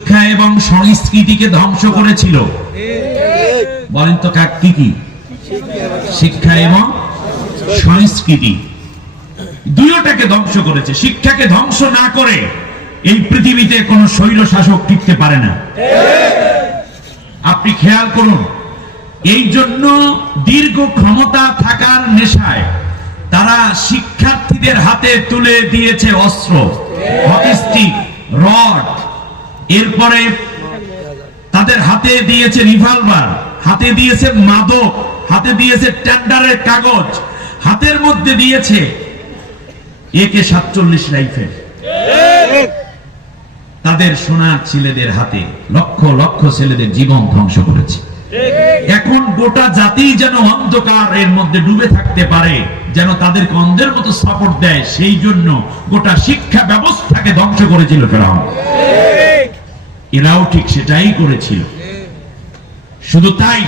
শিক্ষা এবং সংস্কৃতিকে ধ্বংস করেছিল। বলেন তো কি কি? শিক্ষা এবং সংস্কৃতি দুইটাকে ধ্বংস করেছে। শিক্ষাকে ধ্বংস না করে এই পৃথিবীতে কোন স্বৈর শাসক টিকতে পারে না। আপনি খেয়াল করুন, এই জন্য দীর্ঘ ক্ষমতা থাকার নেশায় তারা শিক্ষার্থীদের হাতে তুলে দিয়েছে অস্ত্র, হকিস্টিক, রড, এরপরে তাদের হাতে দিয়েছে রিভলভার, হাতে দিয়েছে মাদক, হাতে দিয়েছে টেন্ডারের কাগজ, হাতের মধ্যে দিয়েছে AK-47 রাইফেল। তাদের সোনার ছেলেদের হাতে লক্ষ লক্ষ ছেলেদের জীবন ধ্বংস করেছে। এখন গোটা জাতি যেন অন্ধকারের মধ্যে ডুবে থাকতে পারে, যেন তাদেরকে অন্ধের মতো সাপোর্ট দেয়, সেই জন্য গোটা শিক্ষা ব্যবস্থাকে ধ্বংস করেছিল ফেরাউন। এরাও ঠিক সেটাই করেছিল। শুধু তাই,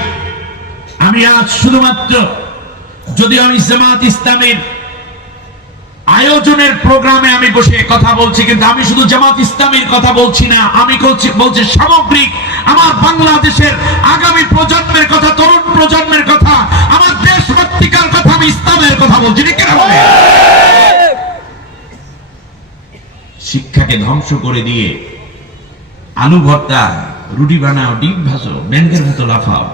আমি আজ শুধুমাত্র, যদি আমি জামাত ইসলামের আয়োজনের প্রোগ্রামে আমি বসে কথা বলছি, কিন্তু আমি শুধু জামাত ইসলামের কথা বলছি না, আমি বলছি সামগ্রিক আমার বাংলাদেশের আগামী প্রজন্মের কথা, তরুণ প্রজন্মের কথা, আমার দেশভক্তিকার কথা, আমি ইসলামের কথা বলছি। শিক্ষাকে ধ্বংস করে দিয়ে আলু ভর্তা, রুটি বানাও, ডিম ভাজো, ব্যাংকের মতো লাফাও,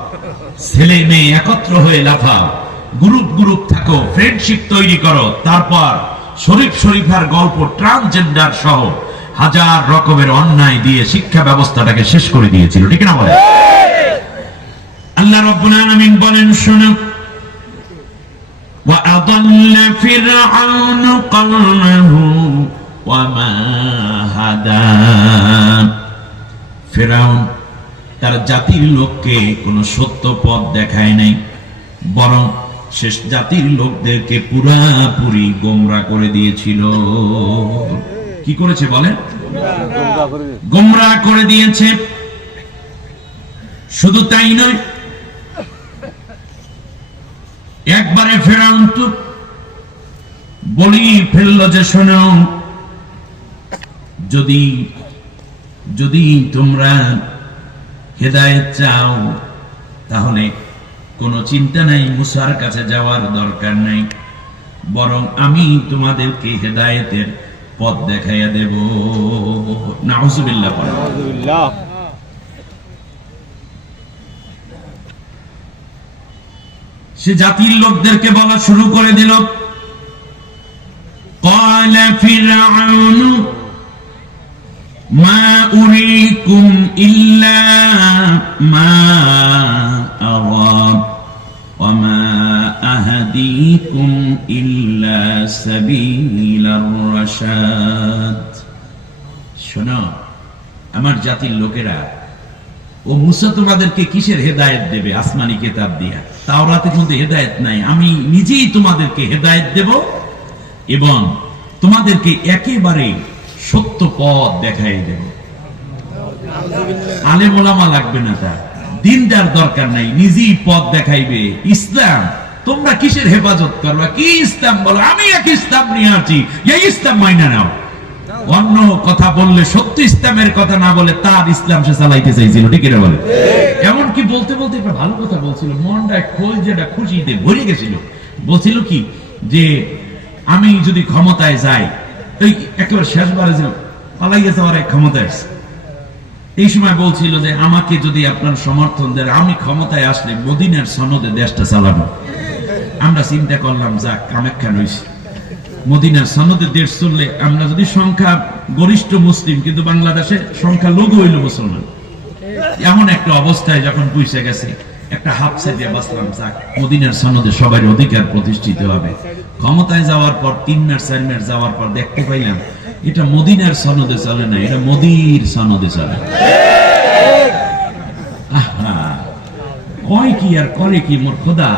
ছেলে মেয়ে একত্র হয়ে লাফাও, গ্রুপ গ্রুপ থাকো, ফ্রেন্ডশিপ তৈরি করো, তারপর শরীফ শরীফার গল্প, ট্রান্সজেন্ডার সহ হাজার রকমের অন্যায় দিয়ে শিক্ষা ব্যবস্থাটাকে শেষ করে দিয়েছিল। ঠিক না বলে? আল্লাহ রাব্বুল আলামিন বলেন, শুনো, ওয়া আদাল্লা ফিরআউনু কওমাহু ওয়া মা হাদা। ফিরআউন তার জাতির লোককে কোন সত্য পথ দেখায় নাই, বরং শেষ জাতির লোকদেরকে পুরাপুরি গোমরা করে দিয়েছিল। কি করেছে বলেন? গোমরা করে দিয়েছে। শুধু তাই নয়, একবারে ফেরাউন তো বলি ফেলল যে, শোনো, যদি তোমরা হেদায়েত চাও তাহলে কোনো চিন্তা নাই, মুসার কাছে যাওয়ার দরকার নাই, বরং আমি তোমাদেরকে হেদায়েতের পথ দেখাইয়া দেব। নাউজুবিল্লাহ। সে জাতির লোকদেরকে বলা শুরু করে দিল, ক্বালা ফিরআউনু মা উরিকুম ইল্লা মা আরা ওয়া মা আহদিকুম ইল্লা সাবিলার রাশাদ। শোনো, আমার জাতির লোকেরা, ও মুসা তোমাদেরকে কিসের হেদায়েত দেবে? আসমানি কিতাব দিয়া। তাওরাতের মধ্যে হেদায়েত নাই, আমি নিজেই তোমাদেরকে হেদায়েত দেব এবং তোমাদেরকে একেবারে সত্য পথ দেখাই দেব। আলেম ওলামা লাগবে না, তার দিনদার দরকার নাই, নিজেই পথ দেখাইবে। ইসলাম তোমরা কিসের হেফাজত করবা? কি ইসলাম বলো? আমি এক ইসলাম নিয়ে আছি, এই ইসলাম মাইনা নাও। অন্য কথা বললে, সত্য ইসলামের কথা না বলে তার ইসলাম সে চালাইতে চাইছিল। ঠিক এটা বলে? এমনকি বলতে বলতে একটা ভালো কথা বলছিল, মনটা খোলজেটা খুশিতে ভরে গেছিল। বলছিল কি যে, আমি যদি ক্ষমতায় যাই, এই একেবারে শেষবারে যে পালাইয়া যাওয়ার এক ক্ষমতায় আসছে, এই সময় বলছিল যে, আমাকে যদি আপনার সমর্থন দেন, আমি ক্ষমতায় আসলে মদিনার সনদে দেশটা চালাবো। আমরা চিন্তা করলাম, যাক, কামেক্ষা রয়েছে, মদিনার সনদে দেশ চললে, আমরা যদি সংখ্যা গরিষ্ঠ মুসলিম কিন্তু বাংলাদেশে সংখ্যা লঘু হইল মুসলমান, এমন একটা অবস্থায় যখন পৌঁছে গেছে, একটা হাফ সাইডে বাসলাম, যাক, মদিনার সনদে সবার অধিকার প্রতিষ্ঠিত হবে। ক্ষমতায় যাওয়ার পর 3 মাস 4 মাস যাওয়ার পর দেখতে পাইলাম এটা মদিনার সনদে চলে না, এটা মোদির সনদে চলে। কয় কি আর করে কি মোর খোদা।